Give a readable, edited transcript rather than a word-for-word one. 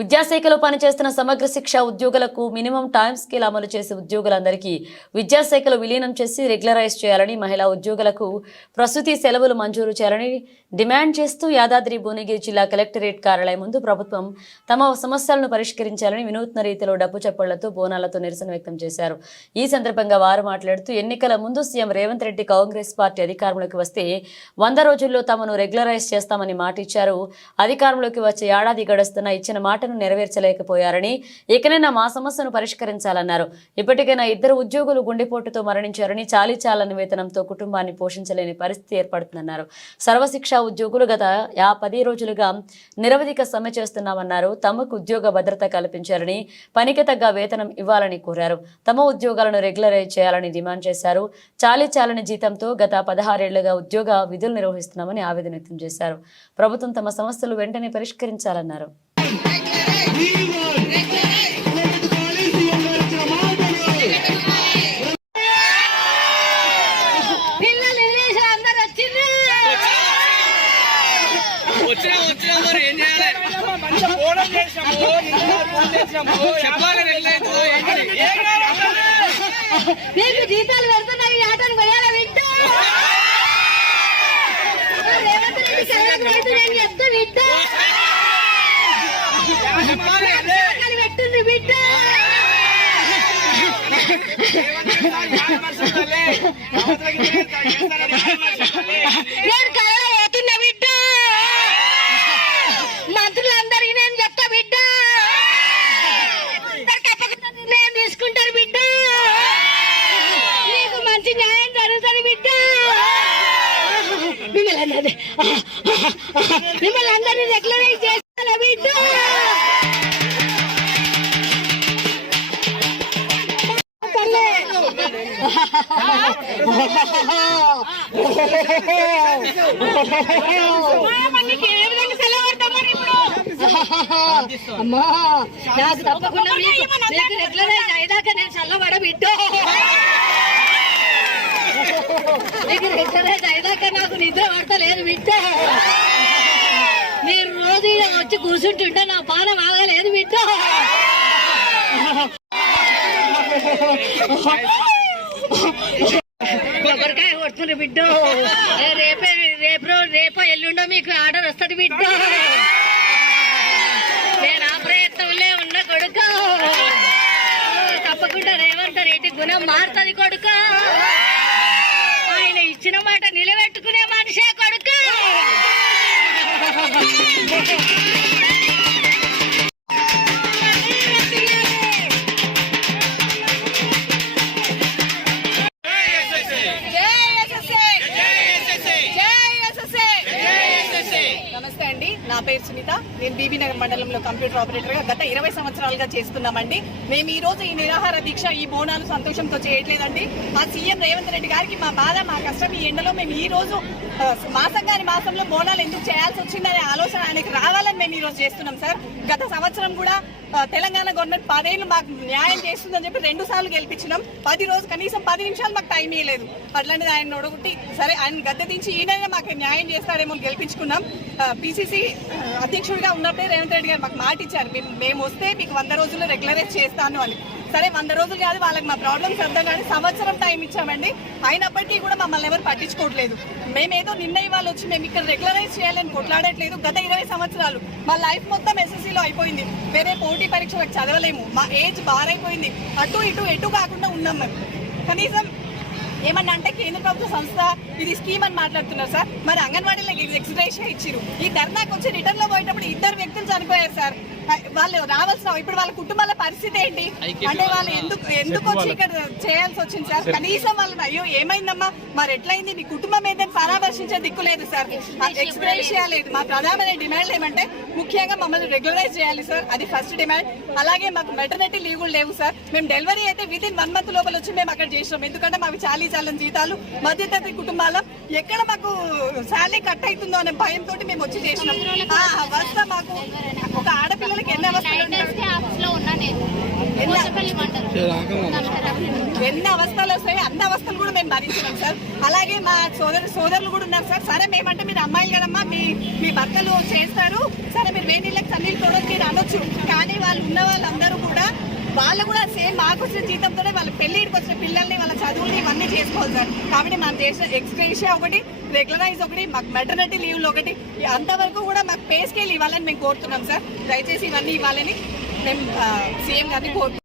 విద్యాశాఖలో పనిచేస్తున్న సమగ్ర శిక్ష ఉద్యోగులకు మినిమం టైం స్కేల్ అమలు చేసి ఉద్యోగులందరికీ విద్యాశాఖలో విలీనం చేసి రెగ్యులరైజ్ చేయాలని, మహిళా ఉద్యోగులకు ప్రసూతి సెలవులు మంజూరు చేయాలని డిమాండ్ చేస్తూ యాదాద్రి భువనగిరి జిల్లా కలెక్టరేట్ కార్యాలయం ముందు ప్రభుత్వం తమ సమస్యలను పరిష్కరించాలని వినూత్న రీతిలో డప్పు చప్పళ్లతో బోనాలతో నిరసన వ్యక్తం చేశారు. ఈ సందర్భంగా వారు మాట్లాడుతూ ఎన్నికల ముందు సీఎం రేవంత్ రెడ్డి కాంగ్రెస్ పార్టీ అధికారంలోకి వస్తే 100 రోజుల్లో తమను రెగ్యులరైజ్ చేస్తామని మాట ఇచ్చారు. అధికారంలోకి వచ్చే ఏడాది గడుస్తున్న ఇచ్చిన మాట నెరవేర్చలేకపోయారని, ఇకనైనా మా సమస్యను పరిష్కరించాలన్నారు. ఇప్పటికైనా 2 ఉద్యోగులు గుండెపోటుతో మరణించారని, చాలీచాలని వేతనంతో కుటుంబాన్ని పోషించలేని పరిస్థితి ఏర్పడుతుందన్నారు. సర్వశిక్ష ఉద్యోగులు గత 10 రోజులుగా నిరవధిక సమ్మె చేస్తున్నామన్నారు. తమకు ఉద్యోగ భద్రత కల్పించాలని, పనికి తగ్గ వేతనం ఇవ్వాలని కోరారు. తమ ఉద్యోగాలను రెగ్యులరైజ్ చేయాలని డిమాండ్ చేశారు. చాలీచాలని జీతంతో గత 16 ఏళ్లుగా ఉద్యోగ విధులు నిర్వహిస్తున్నామని ఆవేదన వ్యక్తం చేశారు. ప్రభుత్వం తమ సమస్యలు వెంటనే పరిష్కరించాలన్నారు. నీకు జీతాలు పెడుతున్నాయి, ఆటలు పోయాలా వింటూ చెప్తూ వింటూ పెట్టింది బిడ్డ. నేను కళలో పోతున్నా బిడ్డ, మంత్రులందరికీ నేను చెప్తా బిడ్డ, తప్పకుండా నిర్ణయం తీసుకుంటారు బిడ్డ, నీకు మంచి న్యాయం జరుగుతుంది బిడ్డ. మిమ్మల్ని అందరినీ రెగ్యులరైజ్ చేస్తారా బిడ్డ? అమ్మా నాకు తప్పకుండా రెగ్యులరైజ్ అయ్యాక నేను చల్లబడ బిడ్డ, నీకు రెగ్యులరైజ్ అయ్యాక నాకు నిద్ర పడతలేదు బిడ్డ. మీరు రోజు వచ్చి కూర్చుంటుంటే నా పానం ఆగలేదు బిడ్డ. కొబ్బరికాయ కొడుతున్నారు బిడ్డ, రేపో ఎల్లుండో మీకు ఆర్డర్ వస్తుంది బిడ్డ. నేను ఆ ప్రయత్నంలో ఉన్న కొడుక, తప్పకుండా రేవంత్ రెడ్డి గుణం మారుతుంది కొడుక. ఆయన ఇచ్చిన మాట నిలబెట్టుకునే మనిషే కొడుక. నమస్తే అండి, నా పేరు సునీత. నేను బీబీ నగర్ మండలంలో కంప్యూటర్ ఆపరేటర్ గా గత 20 సంవత్సరాలుగా చేస్తున్నామండి. మేము ఈ రోజు ఈ నిరాహార దీక్ష, ఈ బోనాలు సంతోషంతో చేయట్లేదండి. మా సీఎం రేవంత్ రెడ్డి గారికి మా బాధ, మా కష్టం ఈ ఎండలో మేము ఈ రోజు మాసంలో బోనాలు ఎందుకు చేయాల్సి వచ్చిందనే ఆలోచన ఆయనకి రావాలని మేము ఈ రోజు చేస్తున్నాం సార్. గత సంవత్సరం కూడా తెలంగాణ గవర్నమెంట్ 10 ఏళ్ళు మాకు న్యాయం చేస్తుందని చెప్పి 2 సార్లు గెలిపించినాం. 10 రోజు కనీసం 10 నిమిషాలు మాకు టైం ఇవ్వలేదు. అట్లాంటిది ఆయన ఒడగొట్టి సరే ఆయన గద్దె దించి ఈయనైనా మాకు న్యాయం చేస్తాడేమో గెలిపించుకున్నాం. పిసిసి అధ్యక్షుడిగా ఉన్నప్పుడే రేవంత్ రెడ్డి గారు మాకు మాట ఇచ్చారు, మేము వస్తే మీకు 100 రోజుల్లో రెగ్యులరైజ్ చేస్తాను అని. సరే 100 రోజులు కాదు, వాళ్ళకి మా ప్రాబ్లమ్స్ అర్థం కానీ సంవత్సరం టైం ఇచ్చామండి. అయినప్పటికీ కూడా మమ్మల్ని ఎవరు పట్టించుకోవట్లేదు. మేమేదో నిన్న ఇవాళ వచ్చి మేము ఇక్కడ రెగ్యులరైజ్ చేయాలని కొట్లాడట్లేదు. గత 20 సంవత్సరాలు మా లైఫ్ మొత్తం ఎస్ఎస్సీలో అయిపోయింది. వేరే పోటీ పరీక్షలకు చదవలేము, మా ఏజ్ బారైపోయింది. అటు ఇటు ఎటు కాకుండా ఉన్నాం మేము. కనీసం ఏమన్నా అంటే కేంద్ర ప్రభుత్వ సంస్థ ఇది స్కీమ్ అని మాట్లాడుతున్నారు సార్. మరి అంగన్వాడీలకు ఎక్స్గ్రేషియా ఇచ్చిరు. ఈ ధర్నాకు వచ్చి రిటర్న్ లో పోయేటప్పుడు 2 వ్యక్తులు చనిపోయారు సార్. వాళ్ళు రావాల్సిన ఇప్పుడు వాళ్ళ కుటుంబాల పరిస్థితి ఏంటి అంటే వాళ్ళు ఎందుకు వచ్చి ఇక్కడ చేయాల్సి వచ్చింది సార్? కనీసం వాళ్ళని అయ్యో ఏమైందమ్మా మరి ఎట్లయింది మీ కుటుంబం ఏదైనా పరామర్శించే దిక్కు లేదు సార్, ఎక్స్గ్రేషియా లేదు. మా ప్రధానమైన డిమాండ్ ఏమంటే ముఖ్యంగా మమ్మల్ని రెగ్యులరైజ్ చేయాలి సార్, అది ఫస్ట్ డిమాండ్. అలాగే మాకు మెటర్నిటీ లీవ్ కూడా లేవు సార్. మేము డెలివరీ అయితే వితిన్ 1 మంత్ లోపల వచ్చి మేము అక్కడ చేసినాం. ఎందుకంటే మాకు చాలని జీతాలు, మధ్యతరగతి కుటుంబాల ఎక్కడ మాకు శాలరీ కట్ అవుతుందో అనే భయంతో మేము వచ్చి చేసినాం. వస్తా మాకు ఒక ఆడపిల్లలకి ఎన్ని అవస్థలు ఎన్ని అవస్థలు వస్తాయి, అన్ని అవస్థలు కూడా మేము భరించినాం సార్. అలాగే మా సోదరులు కూడా ఉన్నారు సార్. సరే మేమంటే మీరు అమ్మాయిలు కదమ్మా, మీ భర్తలు చేస్తారు, సరే మీరు వేడి నీళ్ళకి చన్నీళ్ళు తోడొచ్చి మీరు అనొచ్చు. వాళ్ళు ఉన్న వాళ్ళందరూ కూడా వాళ్ళు కూడా సేమ్ మాకు వచ్చిన జీతంతోనే వాళ్ళ పెళ్లికి వచ్చిన పిల్లల్ని వాళ్ళ చదువుల్ని ఇవన్నీ చేసుకోవాలి సార్. కాబట్టి మనం చేసిన ఎక్స్గ్రేషియా ఒకటి, రెగ్యులరైజ్ ఒకటి, మాకు మెటర్నిటీ లీవ్లు ఒకటి, అంతవరకు కూడా మాకు పే స్కేల్ ఇవ్వాలని మేము కోరుతున్నాం సార్. దయచేసి ఇవన్నీ ఇవ్వాలని మేము సీఎం గారిని కోరుతున్నాం.